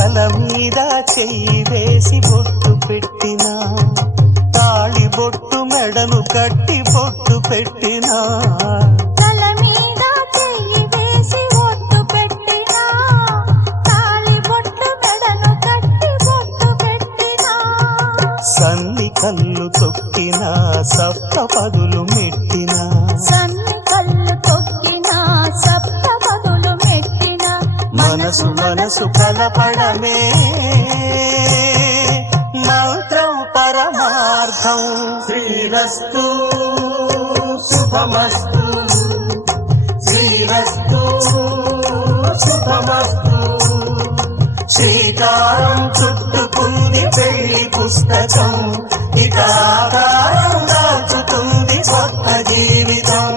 తల మీద చెయ్యి వేసి బొట్టు పెట్టినా, తాళి బొట్టు మెడను కట్టి బొట్టు పెట్టినా, తల మీద చెయ్యి వేసి బొట్టు పెట్టినా, తాళి బొట్టు మెడను కట్టి బొట్టు పెట్టినా, సన్ని కళ్ళు తొక్కినా సప్త పదులు మెట్టినా, సన్ని కళ్ళు తొక్కినా సప్త పదులు మెట్టినా, మనసు మనసు కలపడమే మంత్రం పరమార్థం. శ్రీరస్తు శుభమస్తు, శ్రీరస్తు శుభమస్తు. శ్రీకారం చుట్టుకుంది పెళ్లి పుస్తకం, ఇక ఆకారం దాచుతుంది కొత్త జీవితం.